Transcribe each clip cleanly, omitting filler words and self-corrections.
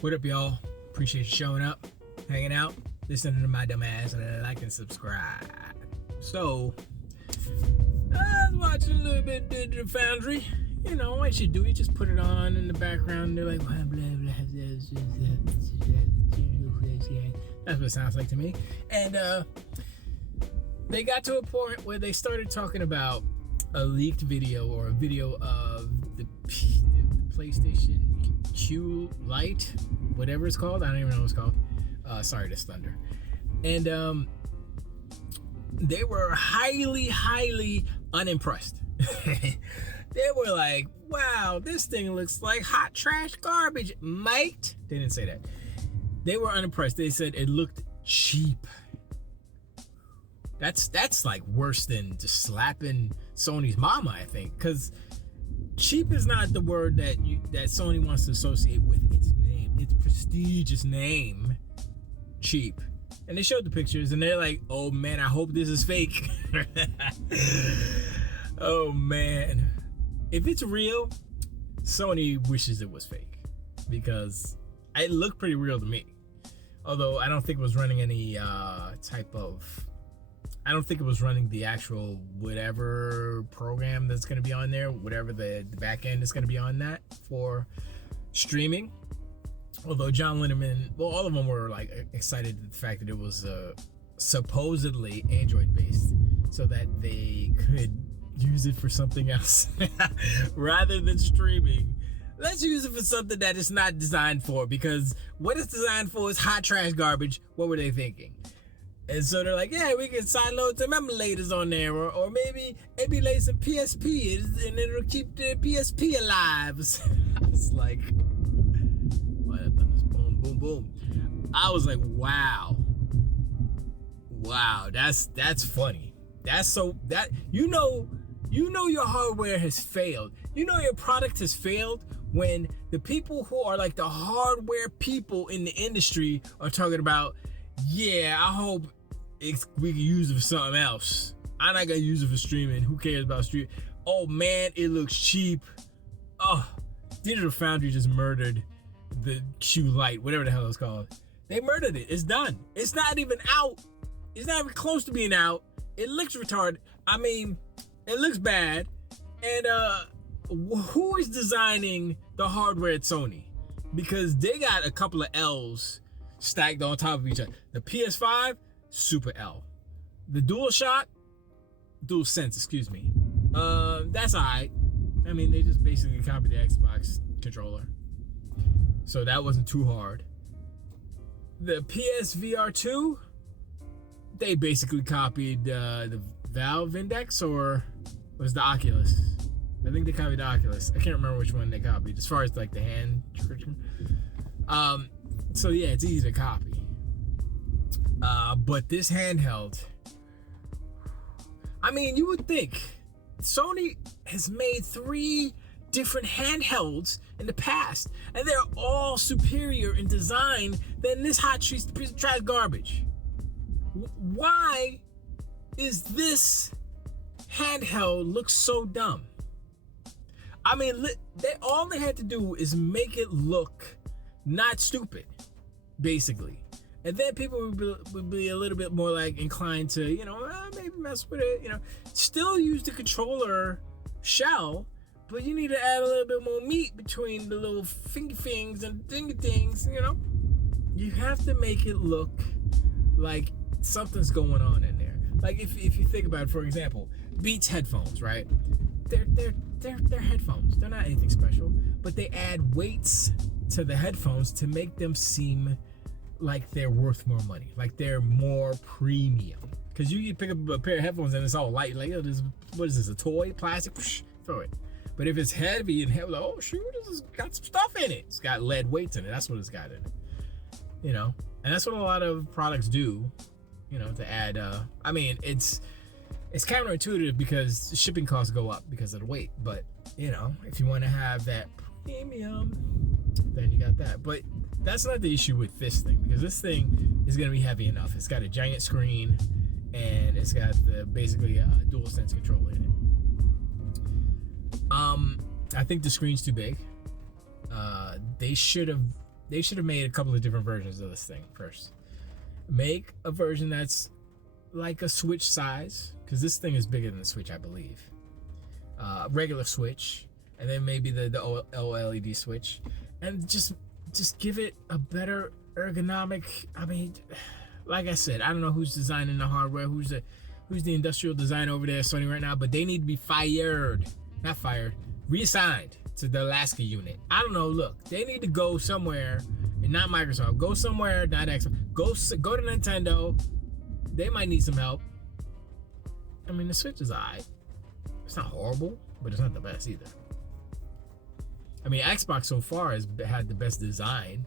What up, y'all? Appreciate you showing up, hanging out, listening to my dumb ass, and like and subscribe. So, I was watching a little bit Digital Foundry. You know, what you do, you just put it on in the background. They're like, blah, blah, blah, that's what it sounds like to me. And they got to a point where they started talking about a leaked video or a video of the PlayStation Q Lite, whatever it's called. I don't even know what it's called. Sorry, this thunder. And they were highly unimpressed. They were like, wow, this thing looks like hot trash garbage, mate. They didn't say that. They were unimpressed. They said it looked cheap. That's like worse than just slapping Sony's mama, I think, because cheap is not the word that Sony wants to associate with its name, its prestigious name, cheap. And they showed the pictures, and they're like, oh man, I hope this is fake. Oh man, if it's real, Sony wishes it was fake, because it looked pretty real to me. Although I don't think it was running any I don't think it was running the actual whatever program that's going to be on there, whatever the back end is going to be on that for streaming. Although John Linneman, well, all of them were like excited at the fact that it was supposedly Android based, so that they could use it for something else rather than streaming. Let's use it for something that it's not designed for, because what it's designed for is hot trash garbage. What were they thinking? And so they're like, yeah, we can sideload some emulators on there, or maybe emulate some PSP, and it'll keep the PSP alive. I was like, boom, boom, boom. I was like, wow, that's funny. That's so that you know your hardware has failed. You know your product has failed when the people who are like the hardware people in the industry are talking about, yeah, I hope we can use it for something else. I'm not gonna use it for streaming. Who cares about streaming? Oh man, it looks cheap. Oh, Digital Foundry just murdered the Q Lite, whatever the hell it's called. They murdered it. It's done. It's not even out. It's not even close to being out. It looks retarded. I mean, it looks bad. And who is designing the hardware at Sony? Because they got a couple of L's stacked on top of each other. The PS5, Super L. The DualSense, excuse me. That's alright. I mean, they just basically copied the Xbox controller, so that wasn't too hard. The PSVR 2, they basically copied the Valve Index, or was the Oculus? I think they copied the Oculus. I can't remember which one they copied as far as like the hand. So yeah, it's easy to copy. But this handheld, I mean, you would think Sony has made 3 different handhelds in the past, and they're all superior in design than this hot trash garbage. Why is this handheld look so dumb? I mean, all they had to do is make it look not stupid, basically. And then people would be a little bit more like inclined to, you know, maybe mess with it, you know. Still use the controller shell, but you need to add a little bit more meat between the little finger things and things, you know. You have to make it look like something's going on in there. Like if you think about it, for example, Beats headphones, right? They're headphones. They're not anything special, but they add weights to the headphones to make them seem like they're worth more money, like they're more premium. Because you pick up a pair of headphones and it's all light, like, oh, what is this, a toy, plastic? Psh, throw it. But if it's heavy and heavy, like, oh shoot, this has got some stuff in it. It's got lead weights in it. That's what it's got in it. You know, and that's what a lot of products do. You know, to add. I mean, it's counterintuitive because shipping costs go up because of the weight. But you know, if you want to have that premium, then you got that. But that's not the issue with this thing, because this thing is going to be heavy enough. It's got a giant screen, and it's got basically a DualSense controller in it. I think the screen's too big. They should have they should have made a couple of different versions of this thing first. Make a version that's like a Switch size, because this thing is bigger than the Switch, I believe. Regular Switch, and then maybe the OLED Switch, and just give it a better ergonomic. I mean, like I said, I don't know who's designing the hardware, who's the industrial designer over there at Sony right now, but they need to be reassigned to the Alaska unit. I don't know. Look, they need to go somewhere, and not Microsoft. Go somewhere, not Xbox. Go to Nintendo. They might need some help. I mean, the Switch is alright. It's not horrible, but it's not the best either. I mean, Xbox so far has had the best design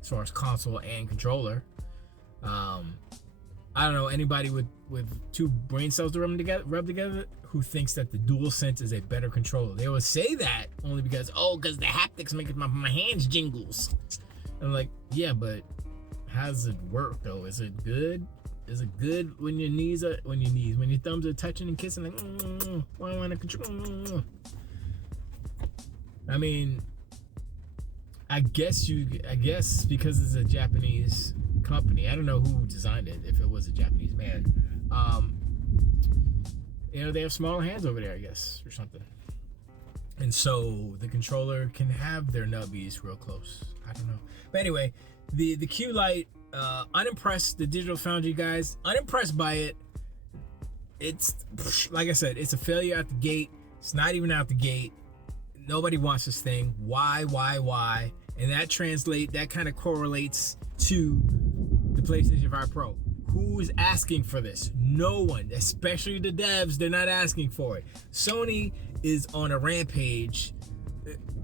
as far as console and controller. I don't know anybody with two brain cells to rub together who thinks that the DualSense is a better controller. They will say that only because the haptics make my hands jingles. And I'm like, yeah, but how does it work though? Is it good? Is it good when your thumbs are touching and kissing? Like, why do I want to control? I mean, I guess because it's a Japanese company. I don't know who designed it. If it was a Japanese man, they have smaller hands over there, I guess, or something. And so the controller can have their nubbies real close. I don't know. But anyway, the Q Lite. Unimpressed, the Digital Foundry guys, unimpressed by it. It's, like I said, it's a failure out the gate. It's not even out the gate. Nobody wants this thing. Why? And that kind of correlates to the PlayStation 5 Pro. Who is asking for this? No one, especially the devs. They're not asking for it. Sony is on a rampage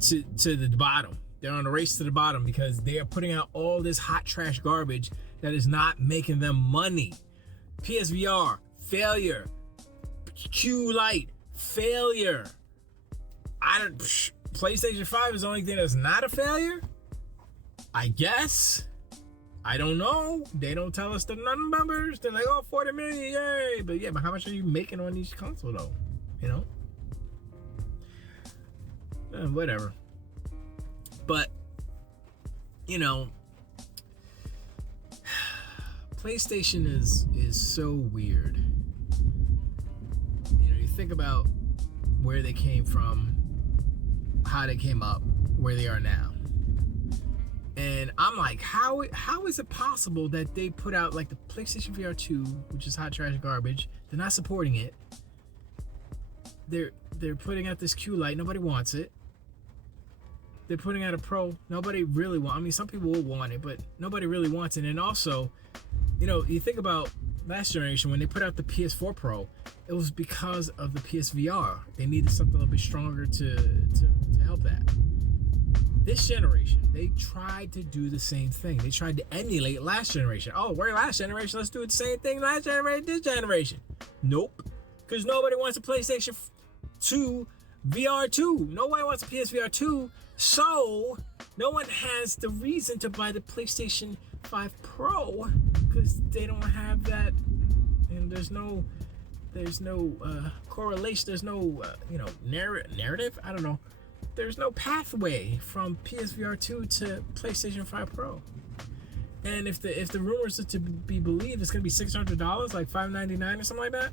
to the bottom. They're on a race to the bottom because they are putting out all this hot trash garbage that is not making them money. PSVR, failure. Q Lite, failure. PlayStation 5 is the only thing that's not a failure? I guess. I don't know. They don't tell us the numbers. They're like, 40 million, yay. But how much are you making on each console though? Whatever. But, PlayStation is so weird. You think about where they came from, how they came up, where they are now. And I'm like, how is it possible that they put out like the PlayStation VR 2, which is hot trash garbage, they're not supporting it. They're putting out this Q Lite, nobody wants it. They're putting out a Pro. Nobody really wants. I mean, some people will want it, but nobody really wants it. And also, you think about last generation when they put out the PS4 Pro, it was because of the PSVR. They needed something a little bit stronger to help that. This generation, they tried to do the same thing. They tried to emulate last generation. Oh, we're last generation. Let's do the same thing last generation, this generation. Nope. Because nobody wants a PlayStation 2 VR 2. Nobody wants a PSVR 2. So, no one has the reason to buy the PlayStation 5 Pro because they don't have that, and there's no correlation. There's no narrative. I don't know. There's no pathway from PSVR 2 to PlayStation 5 Pro. And if the rumors are to be believed, it's gonna be $600, like $599 or something like that.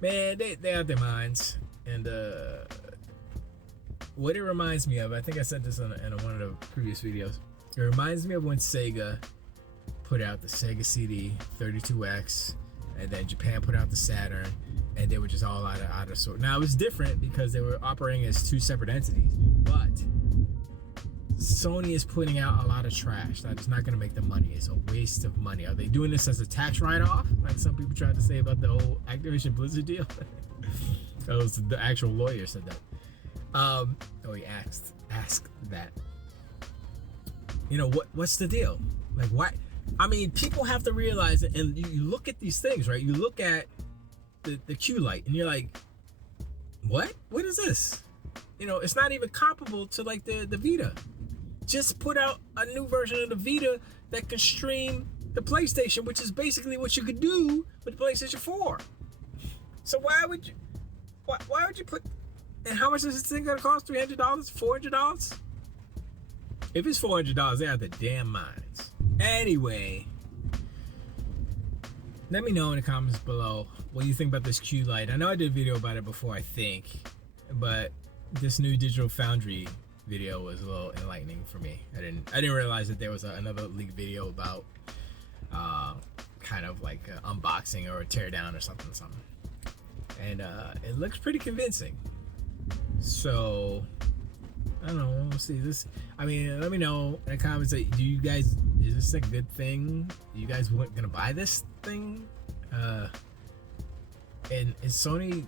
Man, they out their minds. And what it reminds me of, I think I said this in one of the previous videos. It reminds me of when Sega put out the Sega CD 32X, and then Japan put out the Saturn, and they were just all out of sort. Now it was different because they were operating as two separate entities, but Sony is putting out a lot of trash that is not going to make them money. It's a waste of money. Are they doing this as a tax write-off, like some people tried to say about the whole Activision Blizzard deal? That was the actual lawyer said that. He asked that. What's the deal? Like, why? I mean, people have to realize it, and you look at these things, right? You look at the Q Lite, and you're like, what? What is this? It's not even comparable to like the Vita. Just put out a new version of the Vita that can stream the PlayStation, which is basically what you could do with the PlayStation 4. So why would you put? And how much is this thing gonna cost? $300? $400? If it's $400, they're out the damn minds. Anyway, let me know in the comments below what you think about this Q Lite. I know I did a video about it before, I think, but this new digital Foundry video was a little enlightening for me. I didn't realize that there was another leaked video about kind of like unboxing or a teardown or something. And it looks pretty convincing. So I don't know, we'll see this. I mean, let me know in the comments, do you guys, is this a good thing? You guys gonna buy this thing? And is Sony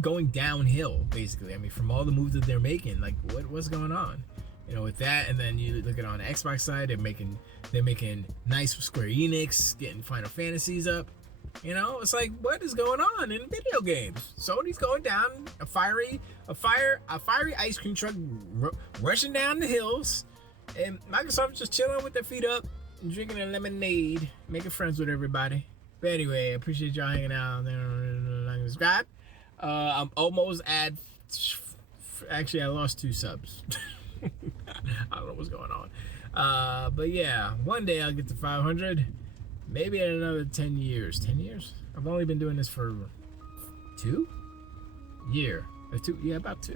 going downhill, basically? I mean, from all the moves that they're making, like what's going on? You know, with that, and then you look at it on the Xbox side, they're making nice Square Enix, getting Final Fantasies up. You know, it's like, what is going on in video games? Sony's going down a fiery ice cream truck rushing down the hills, and Microsoft's just chilling with their feet up and drinking a lemonade, making friends with everybody. But anyway, I appreciate y'all hanging out. Subscribe. I'm almost at. Actually, I lost 2 subs. I don't know what's going on. But yeah, one day I'll get to 500. Maybe in another 10 years. 10 years? I've only been doing this for 2 years. 2, yeah, about 2.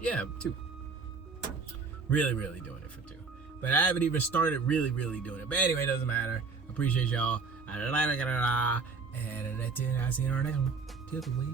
Yeah, 2. Really doing it for 2. But I haven't even started really doing it. But anyway, it doesn't matter. Appreciate y'all. And I'll see you in our next one. Till the way.